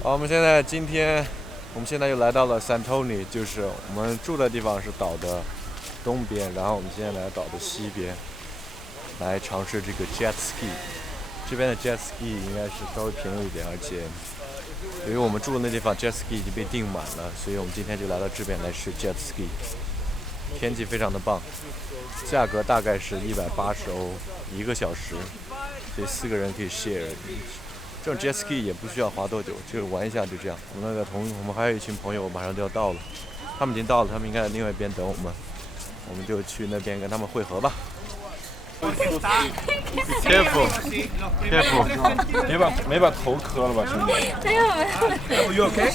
好，我们现在又来到了 Santoni，就是我们住的地方是岛的东边，然后我们现在来岛的西边，来尝试这个 Jet Ski。这边的 Jet Ski 应该是稍微便宜一点，而且由于我们住的那地方 Jet Ski 已经被订满了，所以我们今天就来到这边来试 Jet Ski。天气非常的棒，价格大概是180欧1个小时，所以4个人可以 share。这种 jet ski 也不需要滑多久，就玩一下就这样。我们还有一群朋友马上就要到了，他们已经到了，他们应该在另外一边等我们，我们就去那边跟他们会合吧。Careful， 没把头磕了吧，兄弟？没有。You okay?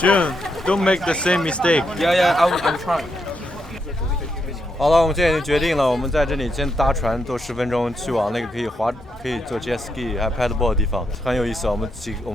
June, don't make the same mistake. Yeah, I'm trying. 好了，我们现在已经决定了，我们在这里先搭船坐10分钟，去往那个可以做 jet ski 还有 paddleboard 的地方，很有意思。我们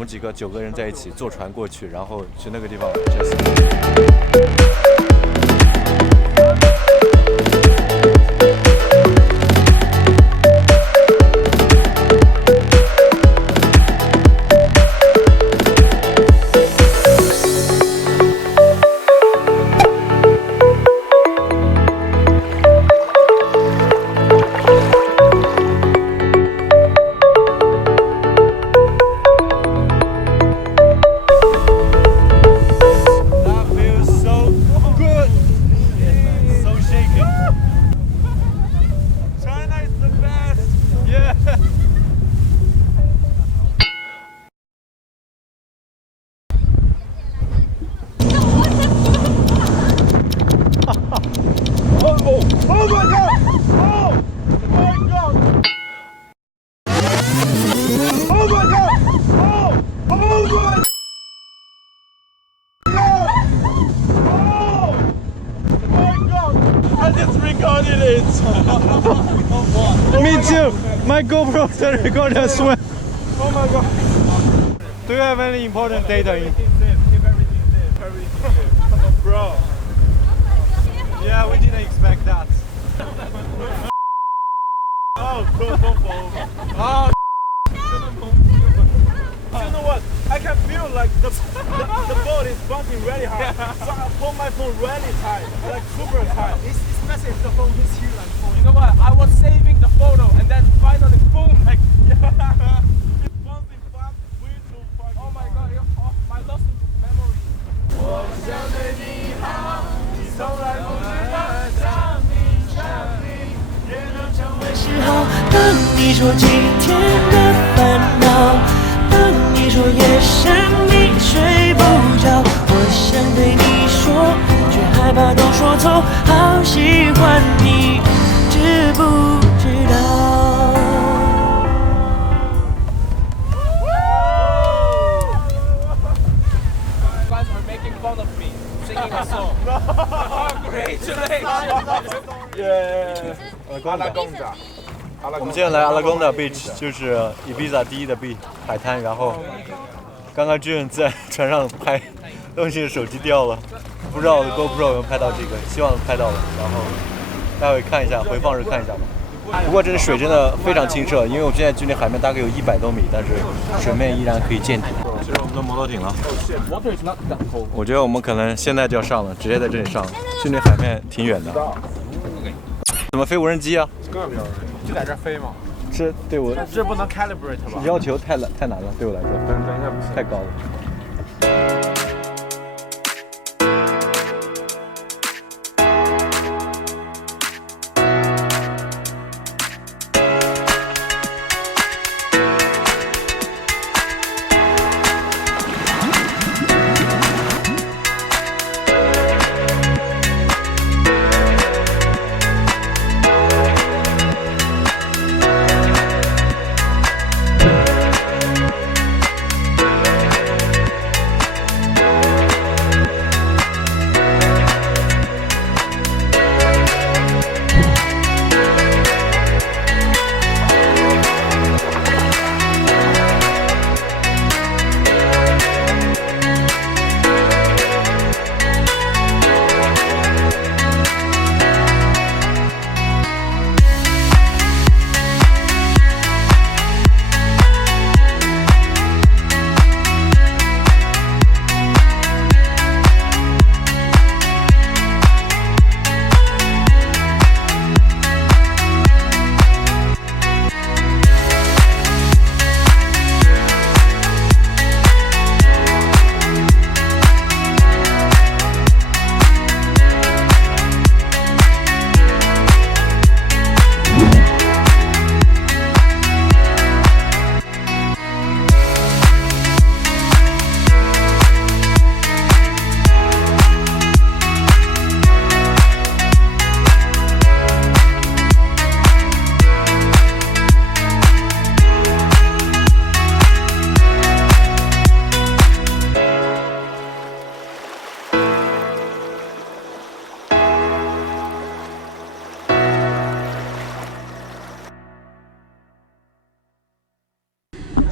几个9个人在一起坐船过去，然后去那个地方 jet ski。Me too. My GoPro can record us swim. Oh my god. Do you have any important data in? Bro. Yeah, we didn't expect that. Oh, oh. You know what? I can feel like the boat is bumping really hard. So I pull my phone really tight, like super tight. It's messy if the phone hits you like phone. You know what? I was saving the photo and then finally boom, like It's bumping fast, way too far. oh my god, my lost memory. 我想对你好，你从来不知道，证明也能成为时候，当你说今天的烦恼，当你说夜深你睡不着，我想对你说，却害怕都说错，好喜欢你，知不知道You guys are making fun of me singing a song. Congratulations. 阿拉贡达。我们现在来阿拉贡达 beach， 就是 Ibiza 第一的 beach 海滩。然后刚刚June在船上拍东西，手机掉了，不知道我的 GoPro 有没有拍到这个，希望拍到了。然后待会看一下回放时看一下吧。不过这里水真的非常清澈，因为我现在距离海面大概有100多米，但是水面依然可以见底。这是我们的摩托艇了。Water is not that cold. 我觉得我们可能现在就要上了，直接在这里上，距离海面挺远的。怎么飞无人机啊？就在这飞吗？是对我这不能 calibrate 吧？要求太难了，对我来说，太高了。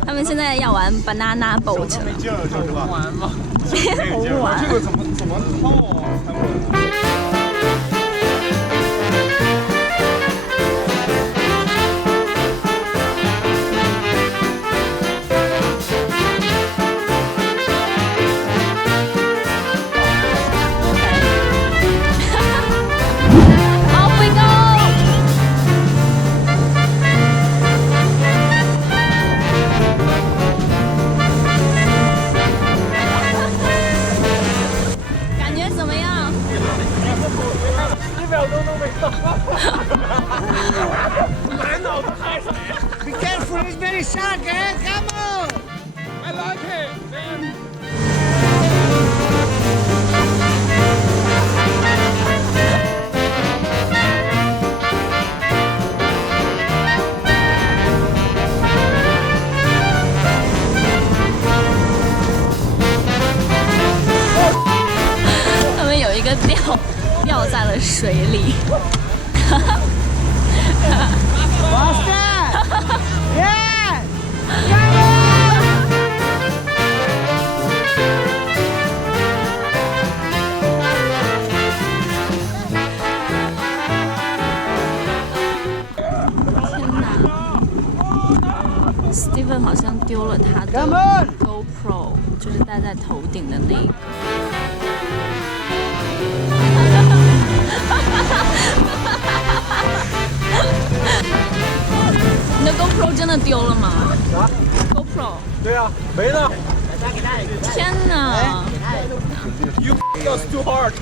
他们现在要玩 banana boat 了。没劲儿，就是吧？玩吗？不玩。这个怎么套啊？才稳。Be careful, it's very sharp, eh? Come on! I like it, man. 他们有一个掉在了水里。Yeah! 天哪 ！Steven 好像丢了他的 GoPro， 就是戴在头顶的那个。你的 GoPro 真的丢了吗？GoPro。对呀，没了。天哪 You us too hard.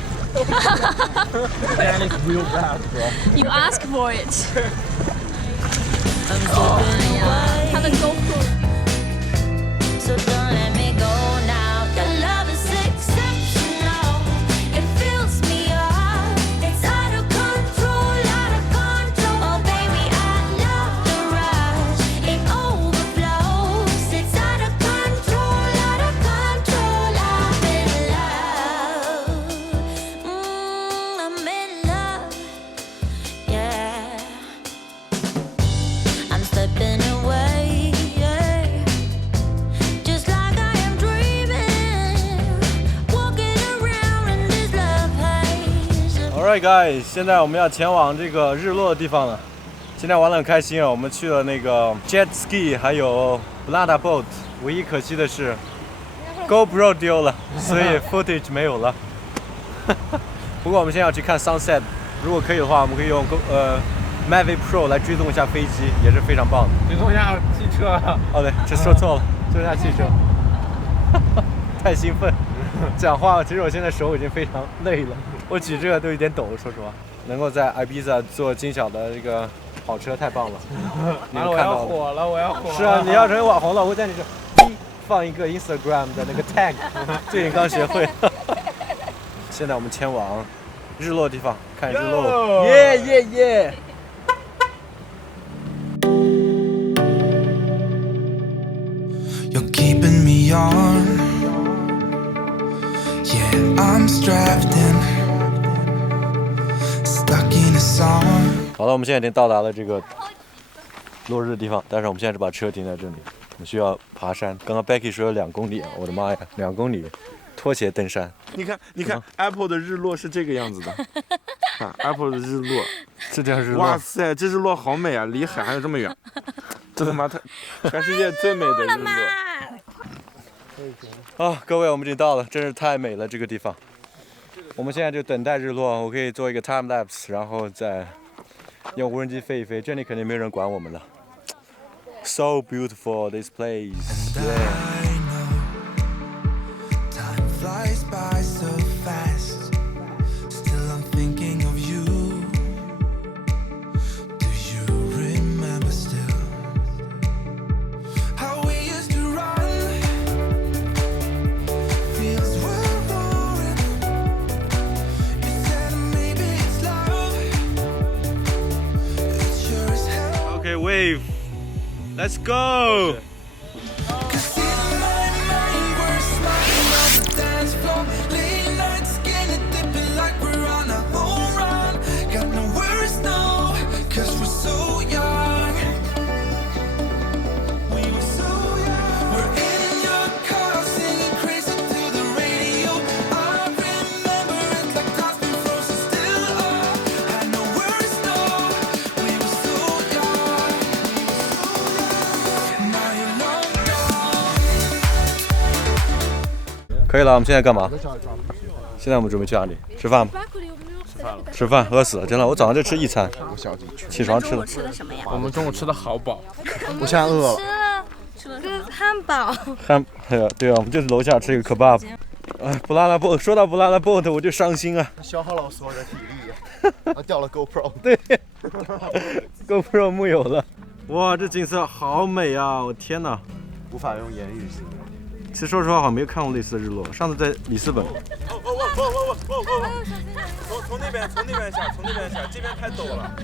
That is real bad, bro.！You ask for it 。哎呀，他的 GoPro。 So don't let me go now. Your love is exceptional. It fills me up. It's out of control, out of control. Oh baby, I love the rush. It overflows. It's out of control, out of control. I'm in love. I'm in love. Yeah. I'm slipping away. Just like I am dreaming, walking around in this love haze. Alright guys， 现在我们要前往这个日落的地方了。今天玩得很开心啊，我们去了那个 jet ski， 还有 banana boat。唯一可惜的是 GoPro 丢了，所以 footage 没有了。不过我们现在要去看 sunset， 如果可以的话，我们可以用Mavic Pro 来追踪一下飞机，也是非常棒的。追踪一下汽车。哦对，这说错了，追踪一下汽车。太兴奋，讲话其实我现在手已经非常累了，我举这个都有点抖，说实话。能够在 Ibiza 做精小的这个跑车太棒了。完了，我要火了，我要火了。是啊，你要成为网红了，我会在你这放一个 Instagram 的那个 tag， 最近刚学会。现在我们前往日落的地方看日落，耶耶耶！ You're keeping me on. Yeah, I'm strapped in, stuck in a song. 好了，我们现在已经到达了这个落日的地方，但是我们现在是把车停在这里，我们需要爬山。刚刚 Becky 说有2公里，我的妈呀，2公里，拖鞋登山。你看 ，Apple 的日落是这个样子的。啊 ，Apple 的日落，这叫日落。哇塞，这日落好美啊，离海还有这么远。这他妈全世界最美的日落。啊，各位，我们已经到了，真是太美了这个地方。我们现在就等待日落，我可以做一个 time lapse， 然后再用无人机飞一飞，这里肯定没有人管我们了。So beautiful this place. Yeah. I know time flies by so fast. Still, I'm thinking of you. Do you remember still how we used to run? Fields were roaring. You said maybe it's love. It sure as hell. Okay, wave. Let's go. Cause in my mind we're smiling on the dance floor. Late nights skinny dipping like we're on a home run. Got no worries, no, cause we're so young. We were so young. 可以了，我们现在干嘛？现在我们准备去哪里？吃饭吗？吃饭，饿死了，真的。我早上就吃一餐，起床吃了。吃的什么呀？我们中午吃的好饱。我现在饿了。吃了汉堡。对啊，我们就是楼下吃一个 kebab。哎，布拉拉 boat， 说到布拉拉 boat 我就伤心啊，消耗了所有的体力，掉了 GoPro。对，GoPro 木有了。哇，这景色好美啊！我天哪，无法用言语形容。其实说实话，好像没有看过类似的日落。上次在里斯本。从那边下，这边太陡了。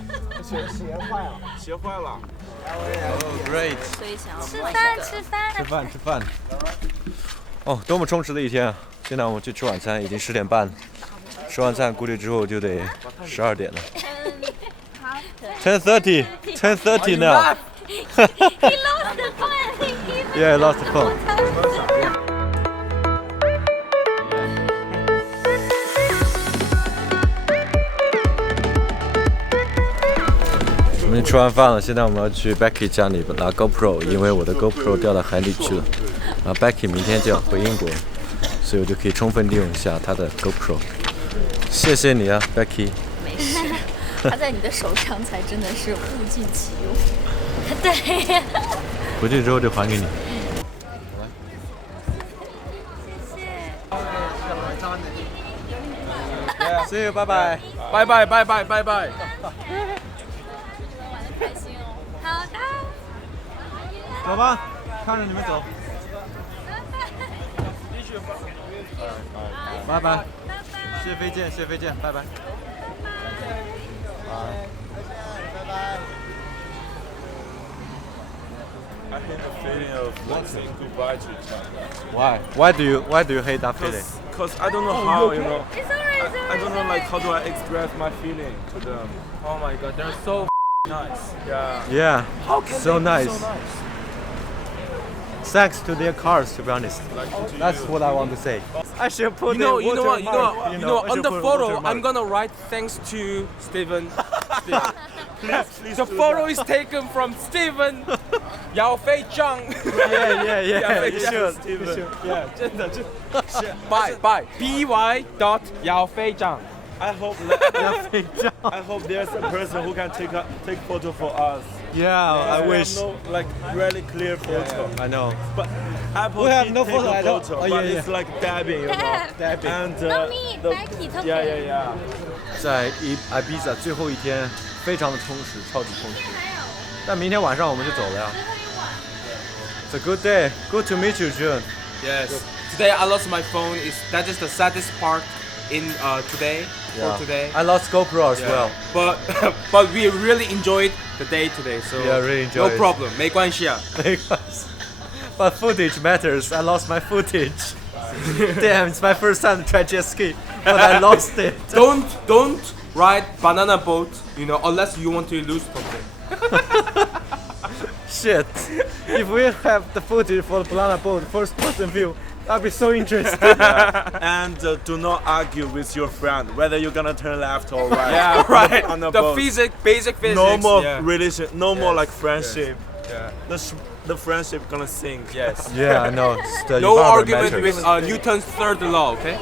鞋坏了。Oh great！ 所以想要吃饭。哦，多么充实的一天啊！现在我们去吃晚餐，已经10点半了。吃完饭估计之后就得12点了。10:30 now. He lost the phone. Yeah, I lost the phone. 我们吃完饭了，现在我们要去 Becky 家里拿 GoPro， 因为我的 GoPro 掉到海里去了。然后 Becky 明天就要回英国，所以我就可以充分利用一下她的 GoPro。谢谢你啊 ，Becky。没事，它在你的手上才真的是物尽其用。对。回去之后就还给你。谢谢，拜拜。拜拜。开心哦。好的。走吧，看着你们走。拜拜。谢飞见，拜拜。I hate the feeling of like saying goodbye to each other. Why do you hate that feeling? Because I don't know how, you know. It's alright. I don't know like how do I express my feeling to them. Oh my god, they're so nice. Yeah. Yeah. How can So they be nice. so nice? Thanks to their cars, to be honest. Like to That's you. what I want to say. I should put You know the what? watermark, On the put photo, watermark. I'm gonna write thanks to Steven. Please The do photo that. is taken from Steven Yao Fei Zhang. Yeah. Yeah, You should. Steven. Yeah, 真的by by dot Yao Fei Zhang. I hope there's a person who can take photo for us. Yeah, I We wish. have no like really clear photo. I know. But Apple We have did no take photo a at all. photo, Oh, but yeah. it's like dabbing, you know. Dabbing. And Not me, the- Becky, it's Yeah, okay. yeah. 在Ibiza 最后一天，非常的充实，超级充实。但明天晚上我们就走了呀。It's a good day. Good to meet you, June. Yes. Today I lost my phone. That is the saddest part in today. Yeah. For today. I lost GoPro as Yeah. well. But we really enjoyed the day today. So Yeah, really enjoyed no it. problem. 没关系啊。But footage matters. I lost my footage. Damn, it's my first time to try jet ski, but I lost it. Don't ride banana boat. You know, unless you want to lose something. Shit. If we have the footage for the banana boat first person view, that'd be so interesting. And do not argue with your friend whether you're gonna turn left or right. Yeah, right. On the The boat. basic physics. No more yeah. relation. No more like friendship. Yeah. The friendship gonna sink. Yes. Yeah, I know. It's the No environment argument matters. with Newton's third law. Okay.